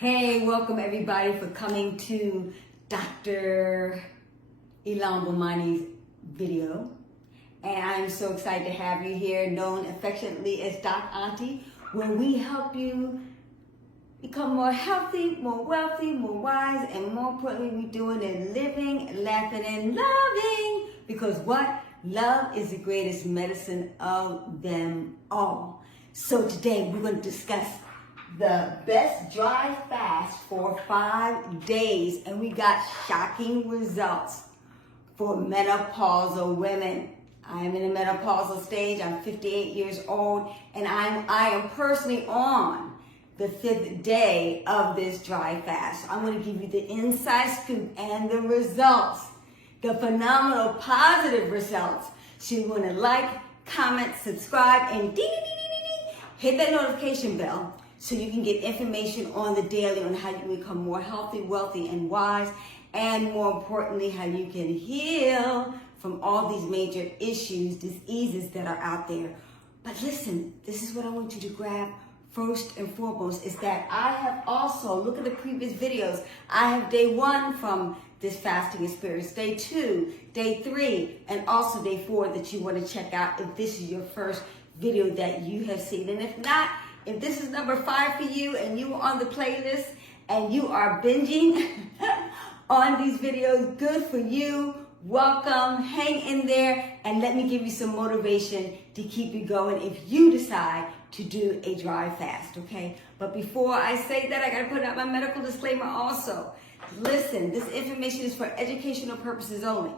Hey, welcome everybody for coming to Dr. Ilan Bomani's video. And I'm so excited to have you here, known affectionately as Doc Auntie, where we help you become more healthy, more wealthy, more wise, and more importantly, we're doing it living, laughing, and loving. Because what? Love is the greatest medicine of them all. So today we're going to discuss the best dry fast for 5 days, and we got shocking results for menopausal women. I am in a menopausal stage. I'm 58 years old, and I am personally on the 5th day of this dry fast. I'm going to give you the inside scoop and the results, the phenomenal positive results. So you want to like, comment, subscribe, and hit that notification bell so you can get information on the daily on how you can become more healthy, wealthy, and wise, and more importantly, how you can heal from all these major issues, diseases that are out there. But listen, this is what I want you to grab first and foremost, is that I have also, look at the previous videos, I have day 1 from this fasting experience, day 2, day 3, and also day 4 that you want to check out if this is your first video that you have seen. And if not, if this is number 5 for you and you are on the playlist and you are binging on these videos, good for you. Welcome, hang in there, and let me give you some motivation to keep you going if you decide to do a dry fast, okay? But before I say that, I gotta put out my medical disclaimer also. Listen, this information is for educational purposes only.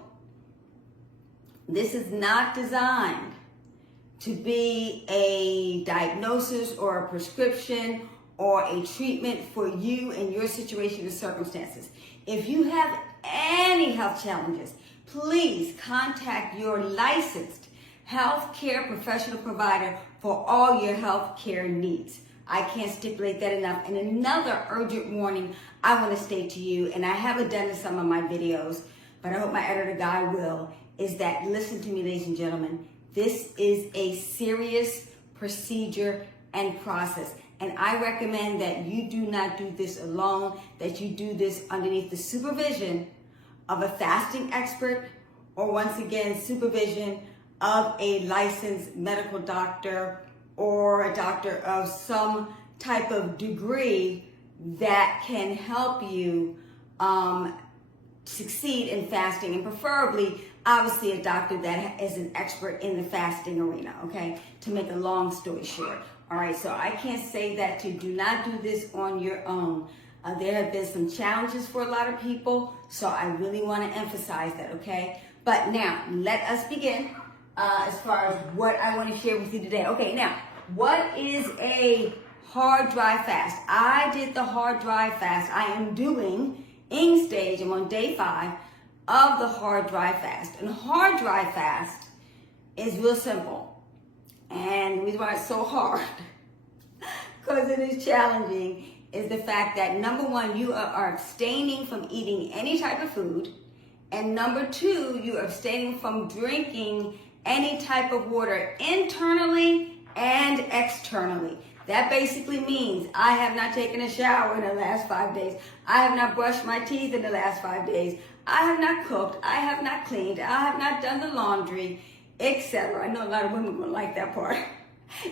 This is not designed to be a diagnosis or a prescription or a treatment for you and your situation and circumstances. If you have any health challenges, please contact your licensed healthcare professional provider for all your healthcare needs. I can't stipulate that enough. And another urgent warning I want to state to you, and I haven't done in some of my videos, but I hope my editor guy will, is that listen to me, ladies and gentlemen, this is a serious procedure and process. And I recommend that you do not do this alone, that you do this underneath the supervision of a fasting expert, or once again, supervision of a licensed medical doctor or a doctor of some type of degree that can help you succeed in fasting, and preferably, obviously, a doctor that is an expert in the fasting arena, okay? To make a long story short. All right, so I can't say that you do not do this on your own. There have been some challenges for a lot of people, so I really want to emphasize that, okay? But now, let us begin as far as what I want to share with you today. Okay, now, what is a hard dry fast? I did the hard dry fast. I am doing in stage, I'm on day 5 of the hard dry fast. And hard dry fast is real simple. And the reason why it's so hard, because it is challenging, is the fact that number 1, you are abstaining from eating any type of food. And number 2, you are abstaining from drinking any type of water internally and externally. That basically means I have not taken a shower in the last 5 days. I have not brushed my teeth in the last 5 days. I have not cooked. I have not cleaned. I have not done the laundry, etc. I know a lot of women will like that part.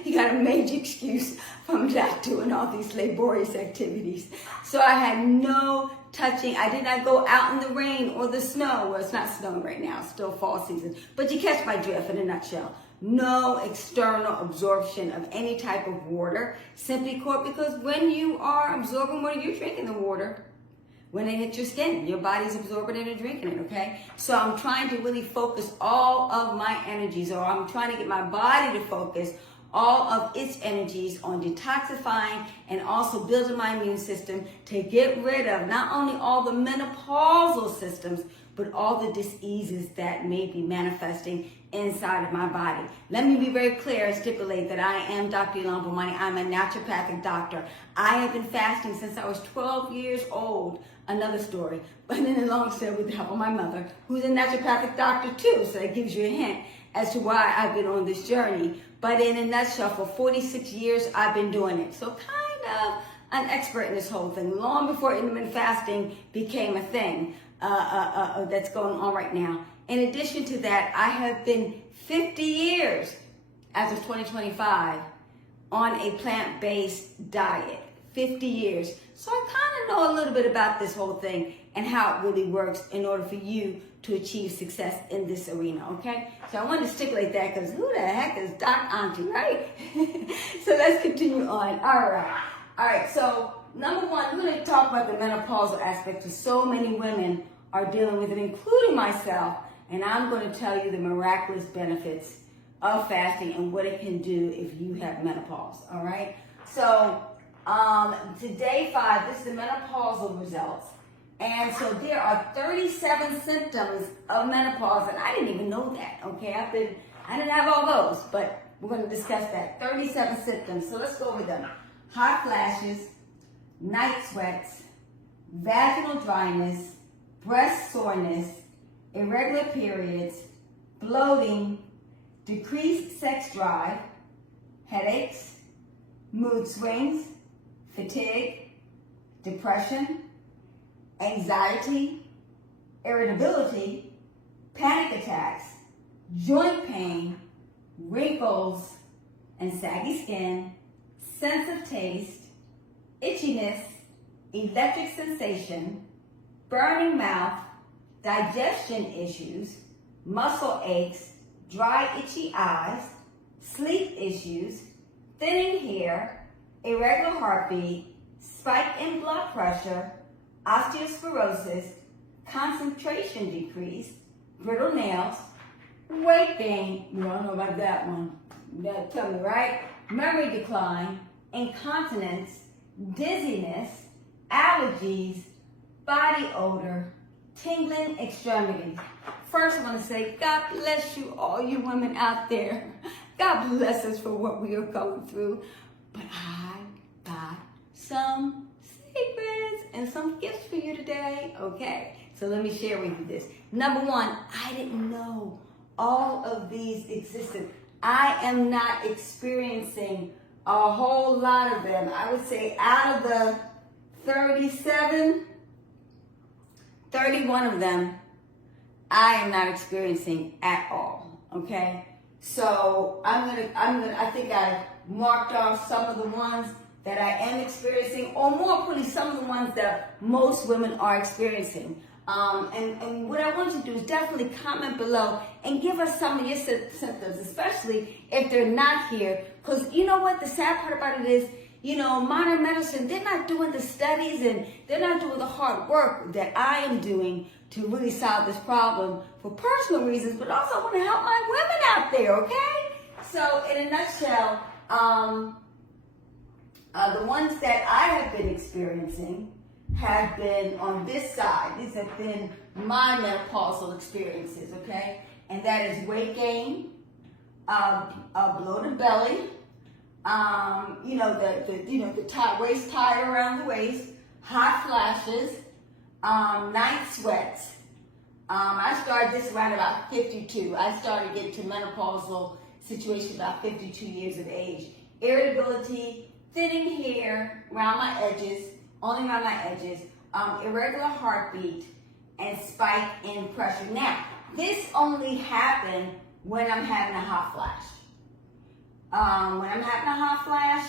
You got a major excuse from not doing all these laborious activities. So I had no touching. I did not go out in the rain or the snow. Well, it's not snowing right now. It's still fall season. But you catch my drift in a nutshell. No external absorption of any type of water. Simply quote, because when you are absorbing water, you're drinking the water. When it hits your skin, your body's absorbing it and drinking it, okay? So I'm trying to really focus all of my energies, or I'm trying to get my body to focus all of its energies on detoxifying and also building my immune system to get rid of not only all the menopausal systems, but all the diseases that may be manifesting inside of my body. Let me be very clear and stipulate that I am Dr. Ilan Bomani. I'm a naturopathic doctor. I have been fasting since I was 12 years old. Another story, but in the long story, with the help of my mother, who's a naturopathic doctor too, so that gives you a hint as to why I've been on this journey. But in a nutshell, for 46 years, I've been doing it. So kind of an expert in this whole thing, long before intermittent fasting became a thing that's going on right now. In addition to that, I have been 50 years, as of 2025, on a plant-based diet. 50 years. So I kind of know a little bit about this whole thing and how it really works in order for you to achieve success in this arena, okay? So I wanted to stipulate that because who the heck is Doc Auntie, right? So let's continue on. All right, so number one, we're going to talk about the menopausal aspect because so many women are dealing with it, including myself, and I'm going to tell you the miraculous benefits of fasting and what it can do if you have menopause, all right? So to day 5, this is the menopausal results. And so there are 37 symptoms of menopause, and I didn't even know that, okay? I didn't have all those, but we're going to discuss that. 37 symptoms, so let's go over them. Hot flashes, night sweats, vaginal dryness, breast soreness, irregular periods, bloating, decreased sex drive, headaches, mood swings, fatigue, depression, anxiety, irritability, panic attacks, joint pain, wrinkles and saggy skin, sense of taste, itchiness, electric sensation, burning mouth, digestion issues, muscle aches, dry itchy eyes, sleep issues, thinning hair, irregular heartbeat, spike in blood pressure, osteoporosis, concentration decrease, brittle nails, weight gain, we all know about that one, you gotta tell me, right? Memory decline, incontinence, dizziness, allergies, body odor, tingling extremities. First, I want to say, God bless you, all you women out there. God bless us for what we are going through. But I got some secrets and some gifts for you today. Okay, so let me share with you this. Number one, I didn't know all of these existed. I am not experiencing a whole lot of them. I would say out of the 37, 31 of them, I am not experiencing at all, okay? So I think I marked off some of the ones that I am experiencing, or more importantly, some of the ones that most women are experiencing. And what I want you to do is definitely comment below and give us some of your symptoms, especially if they're not here. Because you know what, the sad part about it is, you know, modern medicine, they're not doing the studies and they're not doing the hard work that I am doing to really solve this problem for personal reasons, but also I want to help my women out there, okay? So in a nutshell, the ones that I have been experiencing have been on this side. These have been my menopausal experiences, okay? And that is weight gain, a bloated belly, the waist tied around the waist, hot flashes, night sweats. I started this around about 52. I started getting to menopausal situation about 52 years of age. Irritability, thinning hair around my edges, only around my edges, irregular heartbeat, and spike in pressure. Now, this only happened when I'm having a hot flash. When I'm having a hot flash,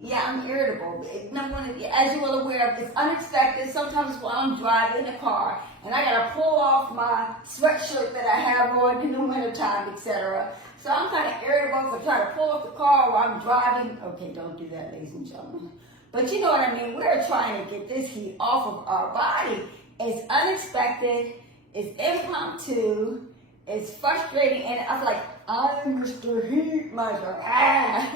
yeah, I'm irritable. Number one, as you're well aware, it's unexpected. Sometimes while I'm driving in the car, and I gotta pull off my sweatshirt that I have on in the wintertime, etc. So I'm kind of irritable, so I try to pull off the car while I'm driving. Okay, don't do that, ladies and gentlemen. But you know what I mean? We're trying to get this heat off of our body. It's unexpected, it's impromptu, it's frustrating, and I feel like I'm Mr. Heat Miser. I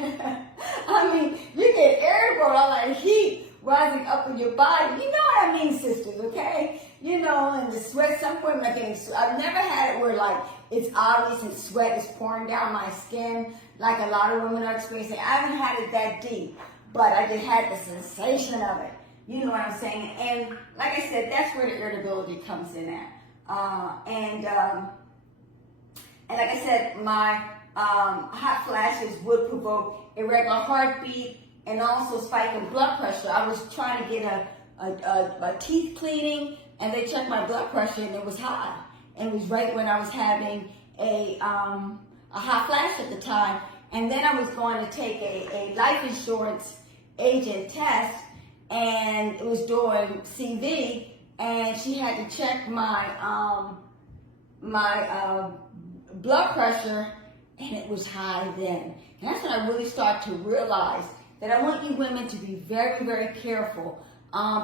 mean, you get irritable all that heat rising up in your body. You know what I mean, sisters, okay? You know, and the sweat, some women are getting, I've never had it where like it's obvious and sweat is pouring down my skin like a lot of women are experiencing. I haven't had it that deep, but I just had the sensation of it. You know what I'm saying? And like I said, that's where the irritability comes in at. And like I said, my hot flashes would provoke irregular heartbeat and also spiking blood pressure. I was trying to get a teeth cleaning, and they checked my blood pressure, and it was high. And it was right when I was having a hot flash at the time. And then I was going to take a life insurance agent test, and it was doing CV, and she had to check my blood pressure, and it was high then. And that's when I really started to realize that I want you women to be very, very careful,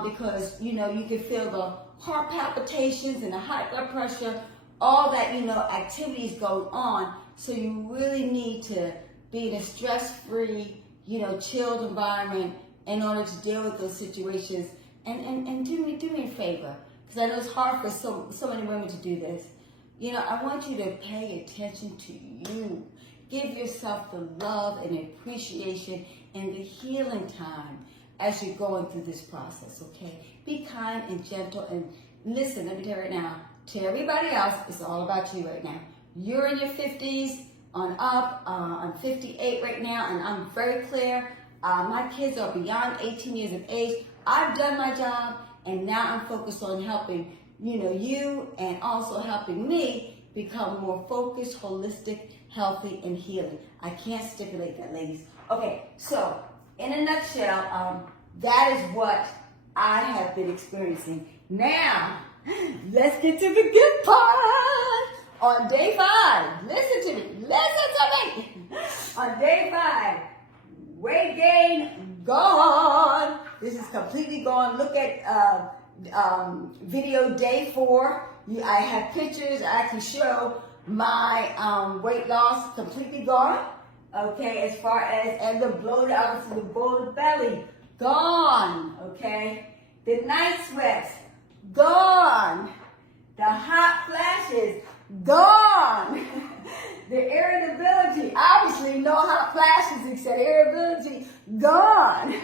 because, you know, you can feel the heart palpitations and the high blood pressure, all that, you know, activities going on. So you really need to be in a stress-free, you know, chilled environment in order to deal with those situations. And do me a favor, because I know it's hard for so many women to do this. You know, I want you to pay attention to you. Give yourself the love and appreciation and the healing time as you're going through this process, okay? Be kind and gentle, and listen, let me tell you right now, to everybody else, it's all about you right now. You're in your 50s on up, I'm 58 right now, and I'm very clear. My kids are beyond 18 years of age. I've done my job, and now I'm focused on helping, you know, you, and also helping me become more focused, holistic, healthy, and healing. I can't stipulate that, ladies. Okay, so in a nutshell, that is what I have been experiencing. Now, let's get to the good part. On day 5, listen to me. On day 5, weight gain gone. This is completely gone. Look at video day 4. I have pictures. I actually show my weight loss completely gone. Okay, as far as and the bloated, obviously the bloated belly gone. Okay, the night sweats gone. The hot flashes gone. The irritability, obviously no hot flashes except irritability gone.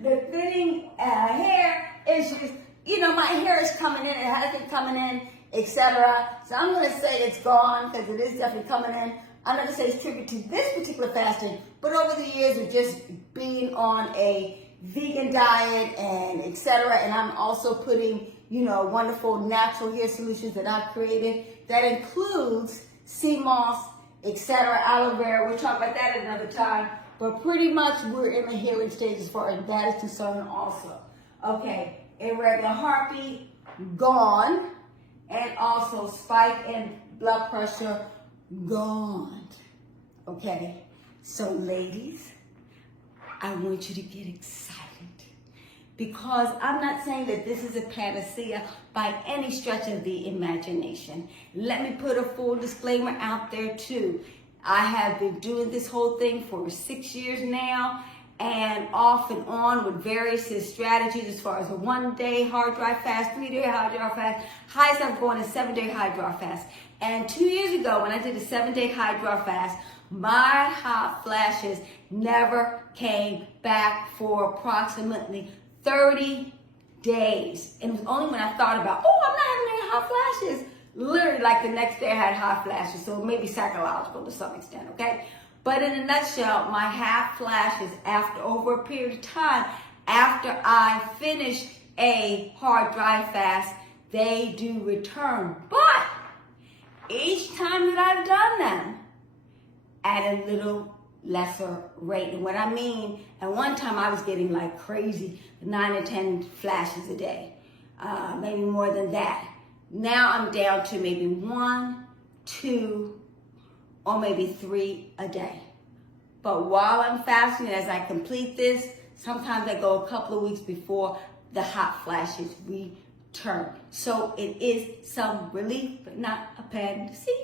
The thinning hair issues, you know, my hair is coming in, it has been coming in, etc. So I'm going to say it's gone because it is definitely coming in. I'm not going to say it's tribute to this particular fasting, but over the years of just being on a vegan diet and etc. And I'm also putting, you know, wonderful natural hair solutions that I've created that includes sea moss, etc., aloe vera. We'll talk about that at another time. But pretty much we're in the healing stage as far as that is concerned also. Okay, irregular heartbeat, gone. And also spike in blood pressure, gone. Okay, so ladies, I want you to get excited, because I'm not saying that this is a panacea by any stretch of the imagination. Let me put a full disclaimer out there too. I have been doing this whole thing for 6 years now, and off and on with various strategies as far as a 1-day hard dry fast, 3-day hard dry fast. Highest I'm going is 7-day high dry fast. And 2 years ago when I did a 7-day high dry fast, my hot flashes never came back for approximately 30 days. And it was only when I thought about, oh, I'm not having any hot flashes. Literally like the next day I had hot flashes. So maybe psychological to some extent, okay? But in a nutshell, my hot flashes after over a period of time, after I finish a hard dry fast, they do return. But each time that I've done them, at a little lesser rate. And what I mean, at one time I was getting like crazy 9 or 10 flashes a day, maybe more than that. Now I'm down to maybe 1, 2, or maybe 3 a day. But while I'm fasting, as I complete this, sometimes I go a couple of weeks before the hot flashes return. So it is some relief, but not a panacea.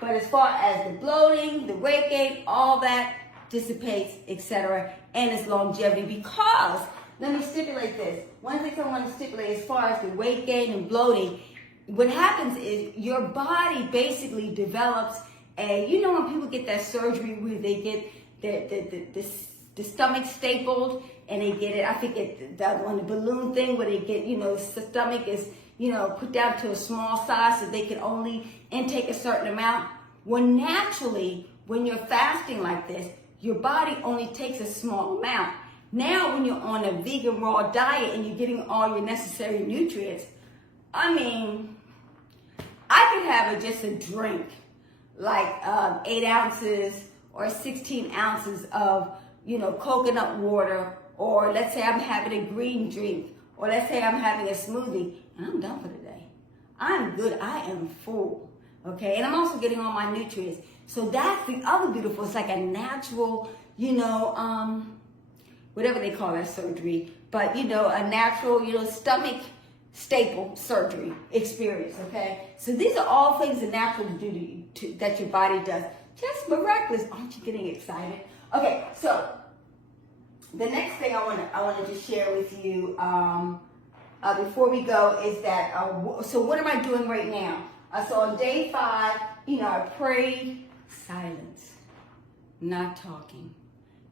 But as far as the bloating, the weight gain, all that dissipates, etc., and its longevity. Because, let me stipulate this. One thing I want to stipulate as far as the weight gain and bloating, what happens is your body basically develops a, you know when people get that surgery where they get the stomach stapled and they get it, I forget the other one, the balloon thing where they get, you know, the stomach is, you know, put down to a small size so they can only intake a certain amount. Well, naturally, when you're fasting like this, your body only takes a small amount. Now, when you're on a vegan raw diet and you're getting all your necessary nutrients, I mean, I could have just a drink, like 8 ounces or 16 ounces of, coconut water, or let's say I'm having a green drink, or let's say I'm having a smoothie, and I'm done for the day. I'm good. I am full. Okay, and I'm also getting all my nutrients. So that's the other beautiful. It's like a natural, whatever they call that surgery, but a natural, stomach staple surgery experience. Okay, so these are all things that natural do that your body does. Just miraculous. Aren't you getting excited? Okay, so the next thing I want to just share with you before we go is that. So what am I doing right now? So on day 5, I prayed. Silence, not talking.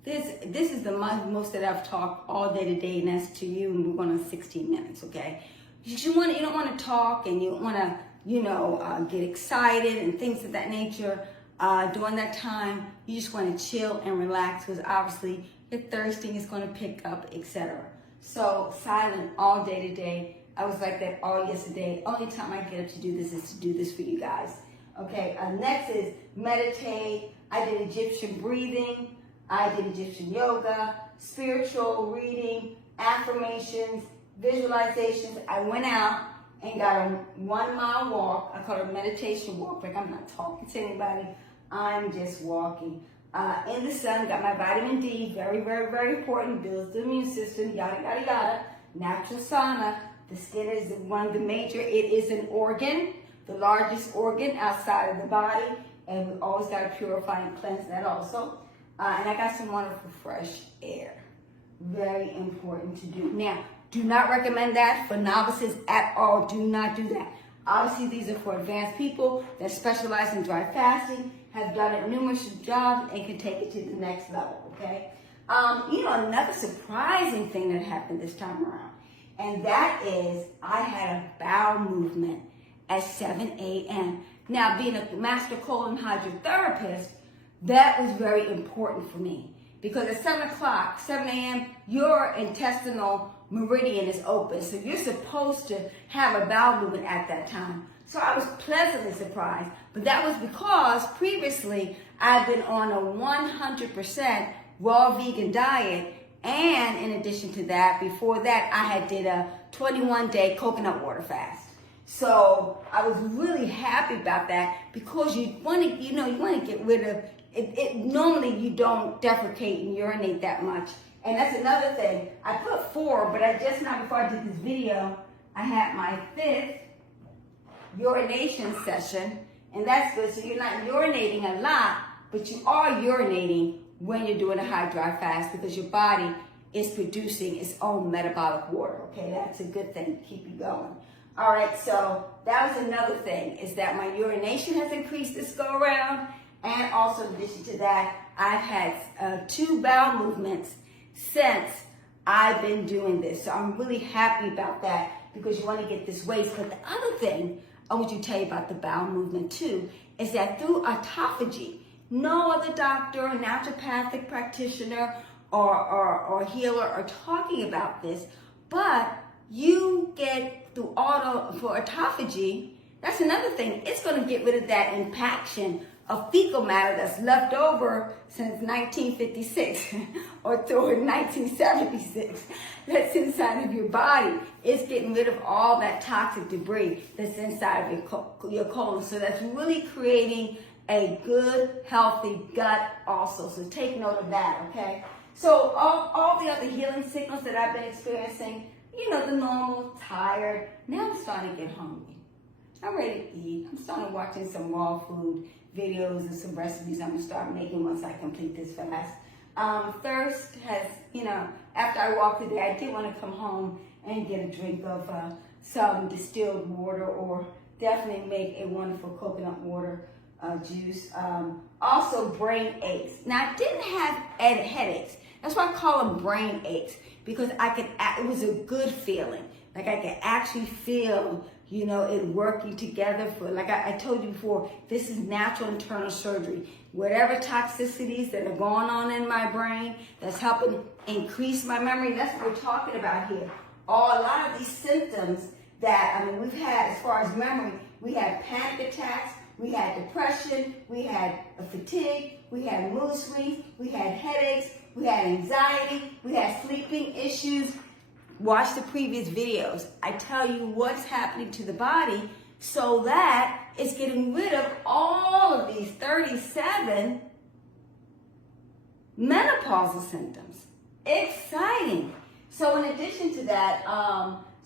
This is the most that I've talked all day today, and that's to you. And we're going on 16 minutes. Okay, you don't want to talk, and you don't want to get excited and things of that nature. During that time, you just want to chill and relax, because obviously your thirsting is going to pick up, etc. So silent all day today. I was like that all yesterday. Only time I get up to do this is to do this for you guys. Okay, next is meditate. I did Egyptian breathing. I did Egyptian yoga, spiritual reading, affirmations, visualizations. I went out and got a 1 mile walk. I call it a meditation walk. Like, I'm not talking to anybody. I'm just walking. In the sun, got my vitamin D. Very, very, very important. Builds the immune system. Yada, yada, yada. Natural sauna. The skin is one of the major. It is an organ, the largest organ outside of the body. And we always got to purify and cleanse that also. And I got some wonderful fresh air. Very important to do. Now, do not recommend that for novices at all. Do not do that. Obviously, these are for advanced people that specialize in dry fasting, have done it numerous jobs, and can take it to the next level, okay? Another surprising thing that happened this time around, and that is I had a bowel movement at 7 a.m. Now, being a master colon hydrotherapist, that was very important for me, because at 7 a.m., your intestinal meridian is open. So you're supposed to have a bowel movement at that time. So I was pleasantly surprised. But that was because previously I've been on a 100% raw vegan diet. And in addition to that, before that, I had did a 21-day coconut water fast. So I was really happy about that, because you want to get rid of it. Normally you don't defecate and urinate that much. And that's another thing. I put 4, but I just now, before I did this video, I had my 5th urination session, and that's good. So you're not urinating a lot, but you are urinating when you're doing a high dry fast, because your body is producing its own metabolic water. Okay, that's a good thing to keep you going. All right, so that was another thing, is that my urination has increased this go around, and also in addition to that, I've had 2 bowel movements since I've been doing this. So I'm really happy about that, because you want to get this waste. But the other thing I want to tell you about the bowel movement too is that through autophagy, no other doctor, naturopathic practitioner, or healer are talking about this, but you get through for autophagy. That's another thing. It's going to get rid of that impaction of fecal matter that's left over since 1956 or through 1976 that's inside of your body. It's getting rid of all that toxic debris that's inside of your colon. So that's really creating a good, healthy gut also. So take note of that, okay? So all the other healing signals that I've been experiencing, the normal, tired. Now I'm starting to get hungry. I'm ready to eat. I'm starting watching some raw food videos and some recipes I'm going to start making once I complete this fast. Thirst has, after I walk today, I did want to come home and get a drink of some distilled water, or definitely make a wonderful coconut water juice. Also, brain aches. Now, I didn't have headaches. That's why I call them brain aches, because it was a good feeling. Like I could actually feel, you know, it working together for, like I told you before, this is natural internal surgery. Whatever toxicities that are going on in my brain that's helping increase my memory, that's what we're talking about here. A lot of these symptoms that, I mean, we've had as far as memory, we had panic attacks, we had depression, we had fatigue, we had mood swings, we had headaches, we had anxiety, we had sleeping issues. Watch the previous videos. I tell you what's happening to the body so that it's getting rid of all of these 37 menopausal symptoms. Exciting. So in addition to that,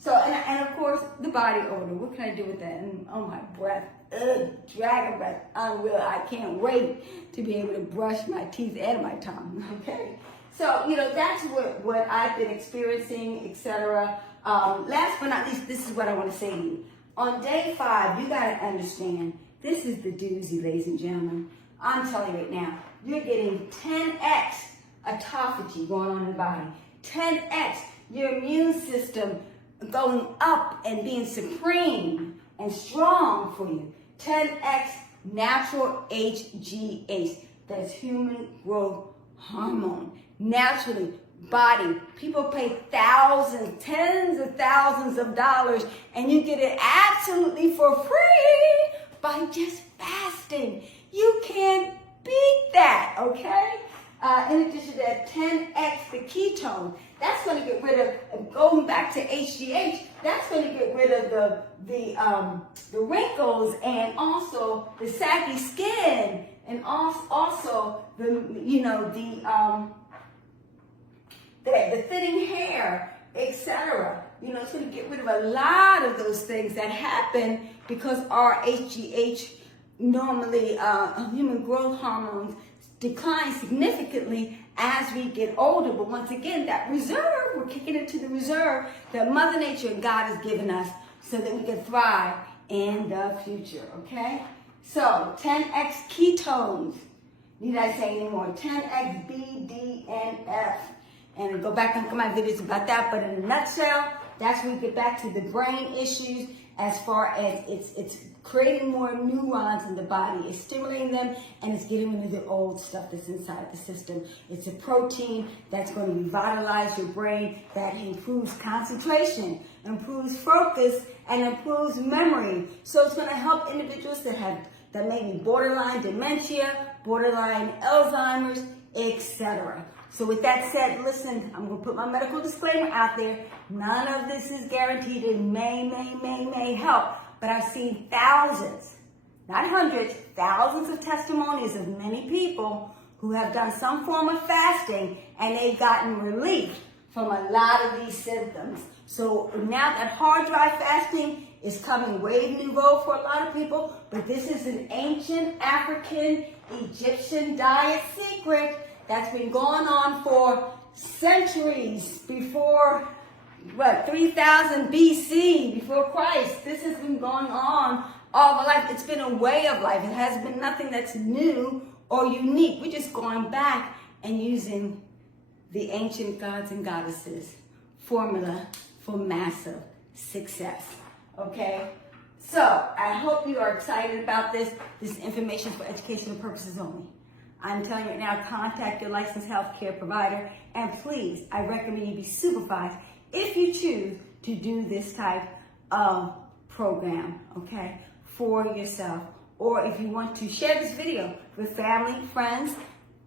and of course the body odor. What can I do with that? And oh, my breath, dragon breath, unreal. I can't wait to be able to brush my teeth and my tongue. Okay. So, you know, that's what I've been experiencing, etc. Last but not least, this is what I want to say to you. On day 5, you got to understand, this is the doozy, ladies and gentlemen. I'm telling you right now, you're getting 10x autophagy going on in the body. 10x your immune system going up and being supreme and strong for you. 10x natural HGH, that's human growth hormone. Naturally, body. People pay thousands, tens of thousands of dollars, and you get it absolutely for free by just fasting. You can't beat that, okay? In addition to that, 10x the ketone. That's going to get rid of, going back to HGH, that's going to get rid of the wrinkles and also the saggy skin and also the thinning hair, etc. You know, it's going to get rid of a lot of those things that happen because our HGH, normally human growth hormones, decline significantly as we get older. But once again, that reserve, we're kicking into the reserve that Mother Nature and God has given us so that we can thrive in the future, okay? So, 10x ketones. Need I say anymore? 10x BDNF. And go back and look at my videos about that. But in a nutshell, that's when we get back to the brain issues as far as it's creating more neurons in the body. It's stimulating them and it's getting rid of the old stuff that's inside the system. It's a protein that's going to revitalize your brain, that improves concentration, improves focus, and improves memory. So it's going to help individuals that may be borderline dementia, borderline Alzheimer's, etc. So with that said, listen, I'm going to put my medical disclaimer out there. None of this is guaranteed. It may help. But I've seen thousands, not hundreds, thousands of testimonies of many people who have done some form of fasting and they've gotten relief from a lot of these symptoms. So now that hard dry fasting is coming way new vogue for a lot of people, but this is an ancient African Egyptian diet secret that's been going on for centuries before, 3000 BC, before Christ. This has been going on all my life. It's been a way of life. It has been nothing that's new or unique. We're just going back and using the ancient gods and goddesses formula for massive success. Okay? So, I hope you are excited about this. This is information for educational purposes only. I'm telling you right now, contact your licensed healthcare provider, and please, I recommend you be supervised if you choose to do this type of program, okay, for yourself. Or if you want to share this video with family, friends,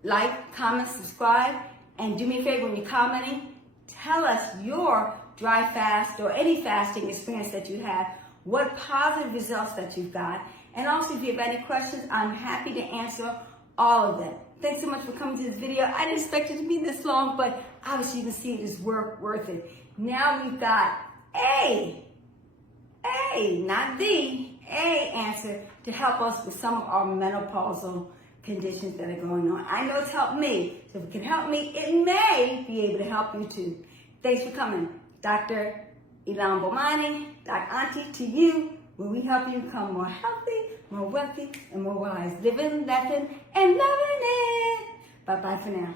like, comment, subscribe, and do me a favor when you're commenting, tell us your dry fast or any fasting experience that you had, what positive results that you've got, and also if you have any questions, I'm happy to answer all of them. Thanks so much for coming to this video. I didn't expect it to be this long, but obviously you can see it is worth it. Now we've got not the answer to help us with some of our menopausal conditions that are going on. I know it's helped me. So if it can help me, it may be able to help you too. Thanks for coming. Dr. Ilan Bomani, Doc Auntie, to you, where we help you become more healthy, more wealthy, and more wise. Living, laughing, and loving it. Bye-bye for now.